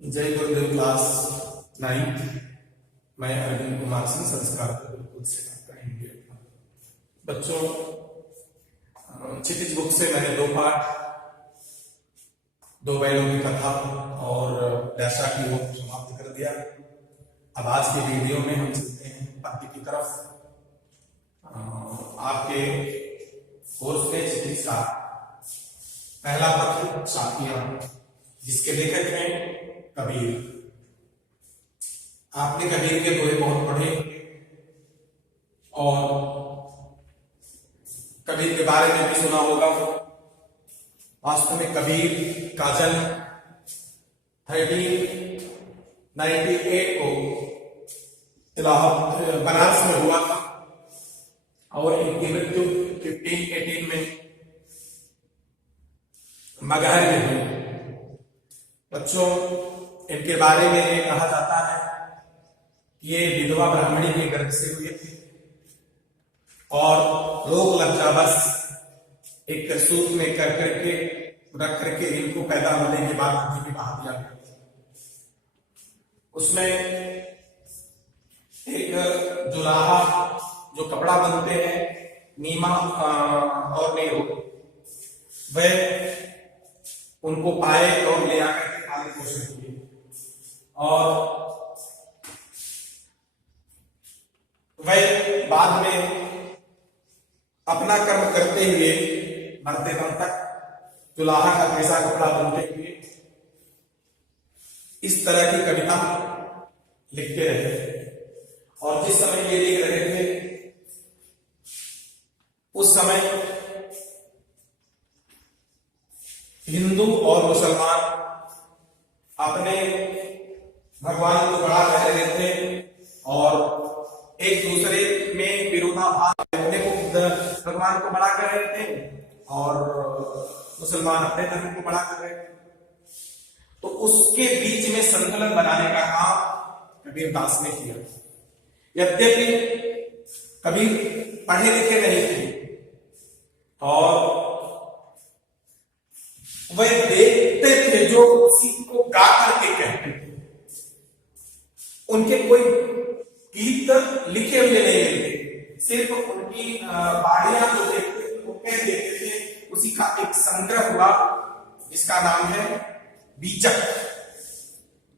जय गुरुदेव क्लास 9। मैं अरविंद कुमार सिंह, संस्कार गुरुकुल से आपका इंडिया। बच्चों, क्षितिज बुक से मैंने 2 पाठ, 2 बैलों की कथा और दशा की वो समाप्त कर दिया। अब आज के वीडियो में हम चलते हैं पद्य की तरफ। आपके कोर्स में क्षितिज का पहला पत्र साथियां, जिसके लेखक हैं कबीर। आपने कबीर के दोहे बहुत पढ़े और कबीर के बारे में भी सुना होगा। वास्तव में कबीर का जन्म 1398 को बनारस में हुआ था और इनकी मृत्यु 1518 में मगहर में हुई। बच्चों, इनके बारे में ये कहा जाता है कि ये विधवा ब्राह्मणी के गर्भ से हुए थे और लोग लज्जावश एक सूत में रख करके इनको पैदा होने के बाद नदी में बहा दिया गया। उसमें एक जुलाहा जो कपड़ा बनते हैं, नीमा और नेहरू, वह उनको पाए और ले आकर के पालन पोषण किए और वह बाद में अपना कर्म करते हुए मरते दम तक जुलाहा का पैसा कपड़ा बनते हुए इस तरह की कविता लिखते रहे। और जिस समय ये लिख रहे थे उस समय हिंदू और मुसलमान अपने भगवान को बड़ा कह रहे थे और एक दूसरे में विरोधाभास, अपने को भगवान को बड़ा कर रहे थे और मुसलमान अपने धर्म को बड़ा कर रहे थे। तो उसके बीच में संतुलन बनाने का काम कबीर दास ने किया। यद्यपि कबीर पढ़े लिखे नहीं थे और वह देखते थे जो उसी को गा करके कहते थे। उनके कोई गीत लिखे हुए नहीं मिलते, सिर्फ उनकी बाणियां जो देखते थे वो कह देते थे। उसी का एक संग्रह हुआ जिसका नाम है बीजक।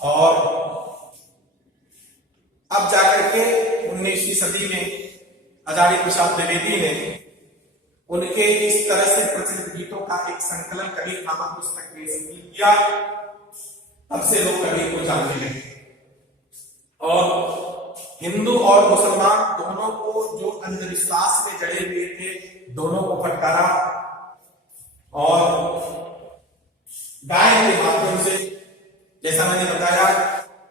और अब जाकर के 19वीं सदी में आचार्य प्रसाद द्विवेदी ने उनके इस तरह से प्रचलित गीतों का एक संकलन कबीर नामक पुस्तक में किया। तब से लोग कबीर को जानने लगे और हिंदू और मुसलमान दोनों को जो अंधविश्वास में जड़े हुए थे, दोनों को फटकारा और गायन के माध्यम से, जैसा मैंने बताया,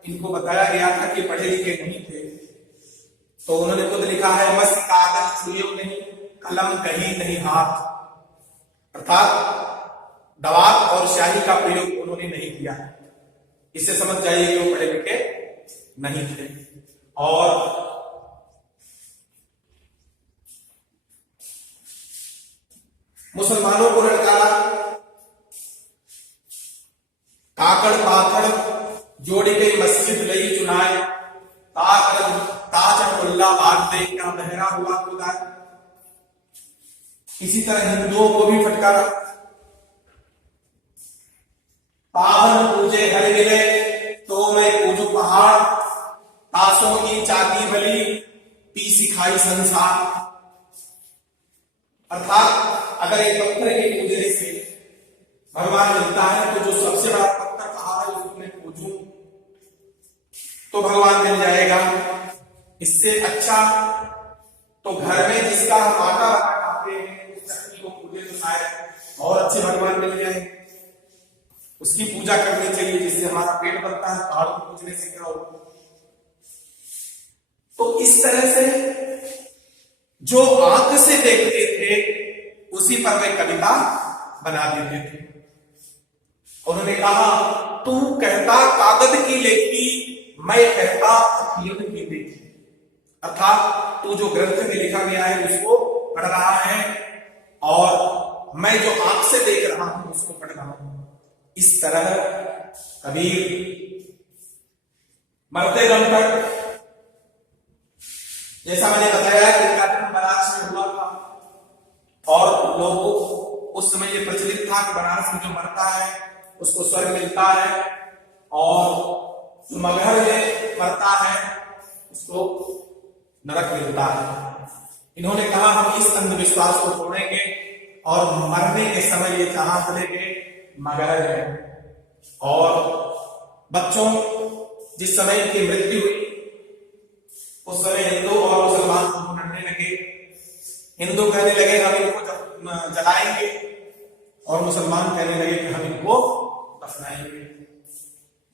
इनको बताया गया था कि पढ़े लिखे नहीं थे, तो उन्होंने खुद लिखा है, मस्त कागज छुए नहीं, कलम कहीं नहीं हाथ, अर्थात दवात और स्याही का प्रयोग उन्होंने नहीं किया। इससे समझ जाइए कि वो पढ़े लिखे नहीं थे। और मुसलमानों को लड़कारा, काकड़ पाथड़ जोड़ी गई मस्जिद लई चुनाए, ताजमुल्ला बाग दे क्या बहरा हुआ खुदा। इसी तरह हिंदुओं को भी फटकारा, पावन पूजे हर मिले तो मैं पूजू पहाड़, ताशों की चाकी भली पी सिखाई संसार। अर्थात अगर एक पत्थर के पूजने से भगवान मिलता है तो जो सबसे बड़ा पत्थर पहाड़ है उसमें पूजूं तो भगवान मिल जाएगा। इससे अच्छा तो घर में जिसका हम आटा खाते हैं को पूजे तो शायद और अच्छे भगवान मिल जाए, उसकी पूजा करनी चाहिए जिससे हमारा पेट भरता है। पहाड़ को पूजने से क्या होगा? तो इस तरह से जो आंख से देखते थे उसी पर वे कविता बना देते थे। उन्होंने कहा, तू कहता कागज की लेखी, मैं कहता अखियों की देखी। अर्थात तू जो ग्रंथ में लिखा गया है उसको पढ़ रहा है और मैं जो आंख से देख रहा हूं उसको पढ़ रहा हूं। इस तरह कबीर मरते दम तक, जैसा मैंने बताया कि कार्यक्रम बनारस में हुआ था और लोगों उस समय ये प्रचलित था कि बनारस में जो मरता है उसको स्वर्ग मिलता है और जो मगहर में मरता है उसको नरक मिलता है। इन्होंने कहा हम इस अंधविश्वास को तोड़ेंगे और मरने के समय ये जहां चले गए मगहर है। और बच्चों जिस समय इनकी मृत्यु हुई उस समय हिंदू और मुसलमान दोनों लड़ने लगे। हिंदू कहने लगे हम इनको जलाएंगे और मुसलमान कहने लगे कि हम इनको दफनाएंगे।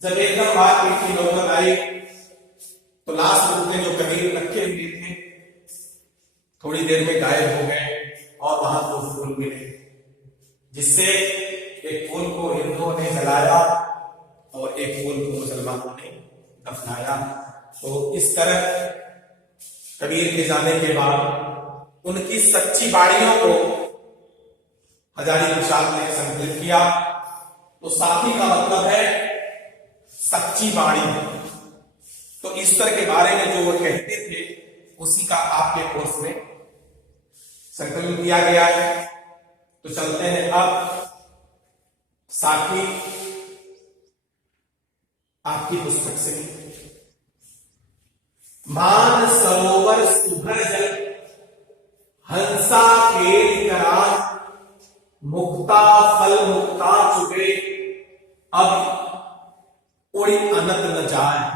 जब एकदम बात की नौबत आई तो लाश रूप में जो कबीर रखे हुए थे थोड़ी देर में गायब हो गए और वहां दो फूल मिले, जिससे एक फूल को हिंदुओं ने जलाया और एक फूल को मुसलमानों ने दफनाया। तो इस तरह कबीर के जाने के बाद उनकी सच्ची बाणियों को हजारी प्रसाद ने संकलित किया। तो साथी का मतलब है सच्ची बाणी। तो ईश्वर के बारे में जो वो कहते थे उसी का आपके कोर्स में संकलन किया गया है। तो चलते हैं अब साथी आपकी पुस्तक से। मान सरोवर सुभर जल हंसा खेल करार मुक्ता फल मुक्ता चुके अब उड़ी अनंत न जाए।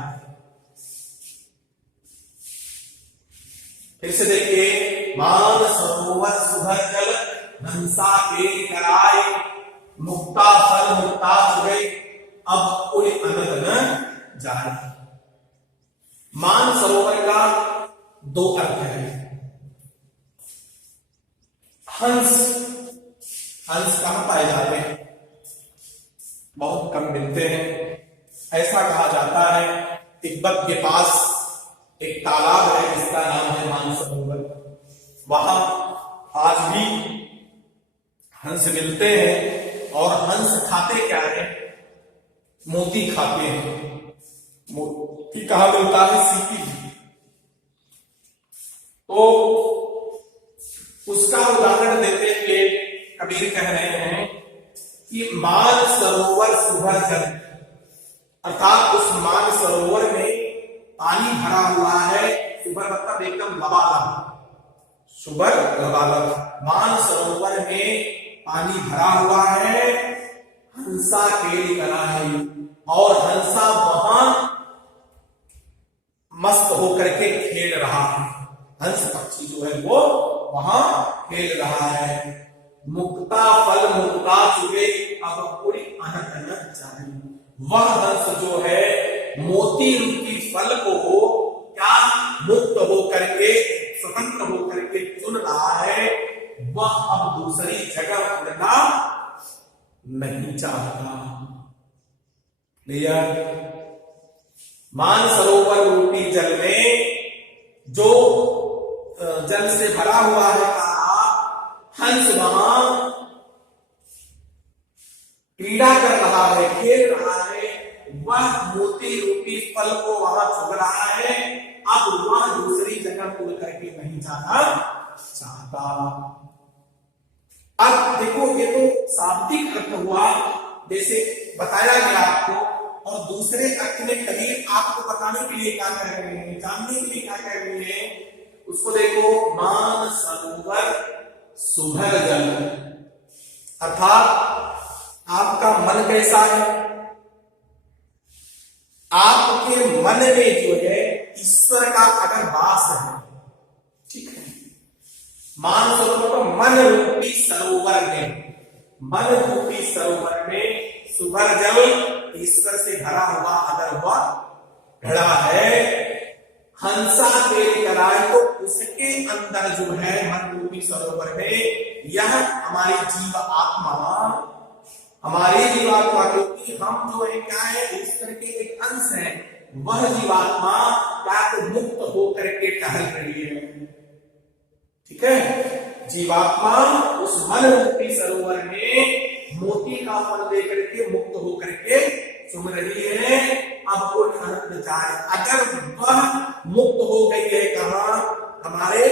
फिर से देखिए, मान सरोवर सुभर जल हंसा खेल कराए मुक्ता फल मुक्ता चुके अब उड़ी अनंत न जाए। मान सरोवर का दो अर्थ है। हंस, हंस कहां पाए जाते हैं? बहुत कम मिलते हैं। ऐसा कहा जाता है तिब्बत के पास एक तालाब है जिसका नाम है मानसरोवर। वहां आज भी हंस मिलते हैं और हंस खाते क्या है? मोती खाते हैं। मोती कहां मिलता है? सीपी। तो उसका उदाहरण देते हुए कबीर कह रहे हैं कि मान सरोवर सुभर जल, अर्थात उस मान सरोवर में पानी भरा हुआ है। सुभर मतलब एकदम लबालब, सुभर लबालब। मान सरोवर में पानी भरा हुआ है, हंसा खेल करा है और हंसा वहां मस्त होकर के खेल रहा है। हंस पक्षी जो है वो वहां खेल रहा है। मुक्ता फल मुक्ता चुके अब उड़ी अनंत न जाए। वह हंस जो है मोती रूपी फल को क्या मुक्त होकर के स्वतंत्र होकर के चुन रहा है। वह अब दूसरी जगह उड़ना नहीं चाहता। क्लियर? मान सरोवर रूपी जल में जो जल से भरा हुआ है हंस वहां क्रीड़ा कर रहा है, खेल रहा है। वह मोती रूपी फल को वहां चुग रहा है। अब वह दूसरी जगह उड़ करके नहीं जाना चाहता। अब देखो, ये तो शाब्दिक अर्थ हुआ जैसे बताया गया आपको, और दूसरे अर्थ में कबीर आपको बताने के लिए क्या कह रहे हैं, जानने के लिए क्या कह रहे हैं, उसको देखो। मान सरोवर सुभर जल, अर्थात आपका मन कैसा है? आपके मन में जो है ईश्वर का अगर वास है, ठीक है। मान सरोवर तो मन रूपी सरोवर में, मन रूपी सरोवर में सुभर जल ईश्वर से भरा हुआ अगर हुआ घड़ा है, हंसा खेल कराए तो उसके अंदर जो है मन रूपी सरोवर में यह हमारी जीव आत्मा, हमारी जीवात्मा, क्योंकि हम जो है क्या है ईश्वर के एक अंश है, वह जीवात्मा क्या तो मुक्त होकर के टहल रही है। ठीक है, जीवात्मा उस मन रूपी सरोवर में मोती का फल लेकर के मुक्त होकर के चुम रही है, अब वो ठहर जाए। अगर वह मुक्त हो गई है कहाँ, हमारे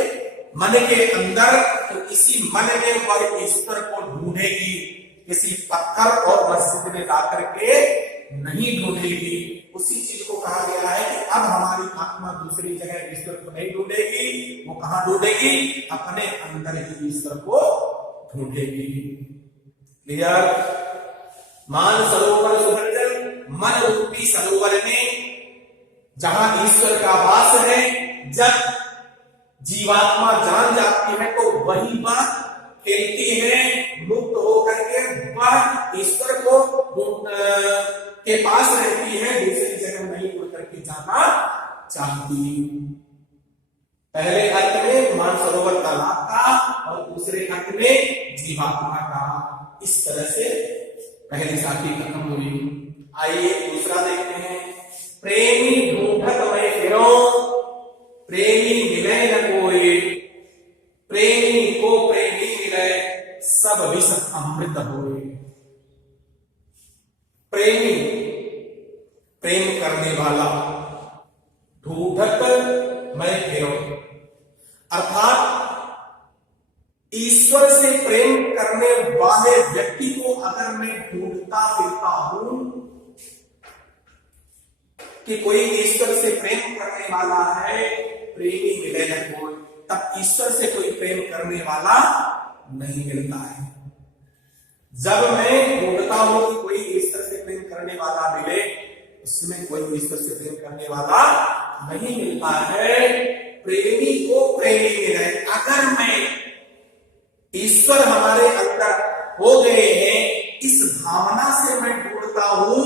मन के अंदर, तो इसी मन में वह ईश्वर को ढूंढेगी, किसी पत्थर और मस्जिद में जाकर के नहीं ढूंढेगी। उसी चीज को कहा गया है कि अब हमारी आत्मा दूसरी जगह ईश्वर को नहीं ढूंढेगी, वो कहां ढूंढेगी, अपने अंदर ही ईश्वर को ढूंढेगी। क्लियर? मान सरोवर सुभंजन, मन रूपी सरोवर में जहां ईश्वर का वास है, जब जीवात्मा जान जाती है तो वही बात खेलती है, मुक्त होकर के वह ईश्वर को के पास रहती है, दूसरी जगह नहीं उड़ करके जाना चाहती। पहले अर्थ में मानसरोवर तालाब का और दूसरे अर्थ में जीवात्मा का, इस तरह से पहली साखी खत्म हुई। आइए दूसरा देखते हैं। प्रेमी ढूंढत मैं फिरो, प्रेमी मिले न कोई, प्रेमी को प्रेमी मिले, सब विष अमृत होए। प्रेमी, प्रेम करने वाला, ढूंढत मैं फिरो, अर्थात ईश्वर से प्रेम करने वाले व्यक्ति को अगर मैं ढूंढता फिरता हूं कि कोई ईश्वर से प्रेम करने वाला है, प्रेमी मिले न कोई, तब ईश्वर से कोई प्रेम करने वाला नहीं मिलता है। जब मैं ढूंढता हूं कि कोई ईश्वर से प्रेम करने वाला मिले, उसमें कोई ईश्वर से प्रेम करने वाला नहीं मिलता है। प्रेमी को प्रेमी मिले, अगर मैं ईश्वर हमारे अंदर हो गए हैं, इस भावना से मैं ढूंढता हूं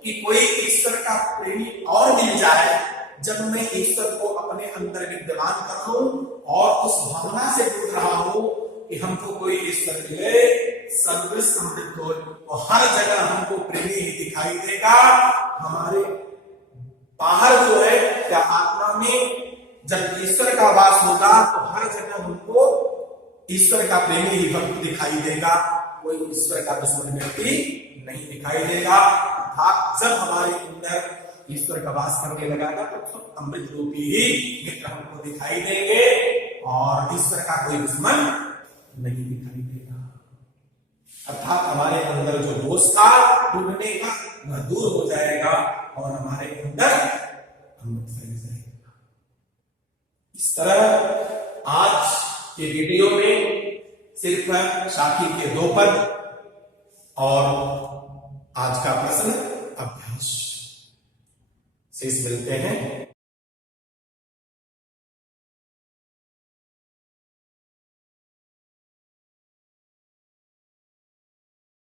कि कोई ईश्वर का प्रेमी और मिल जाए। जब मैं ईश्वर को अपने अंदर विद्यमान कर लूं और उस भावना से ढूंढ रहा हूं कि हमको कोई ईश्वर मिले, सर्व समृद्ध हो, तो हर जगह हमको प्रेमी ही दिखाई देगा। हमारे बाहर जो है, क्या आत्मा में जब ईश्वर का वास होगा तो हर जगह हमको ईश्वर का प्रेमी ही भक्त दिखाई देगा, कोई ईश्वर का दुश्मन व्यक्ति नहीं दिखाई देगा। अर्थात जब हमारे अंदर ईश्वर का वास करने लगाएगा तो अमृत रूपी ही मित्र हमको दिखाई देंगे और ईश्वर का कोई दुश्मन नहीं दिखाई देगा। अर्थात हमारे अंदर जो दोष था ढूंढने का, वह दूर हो जाएगा और हमारे अंदर अमृत फैल जाएगा। इस तरह आज के वीडियो में सिर्फ साखी के 2 पद और आज का प्रश्न अभ्यास शेष मिलते हैं।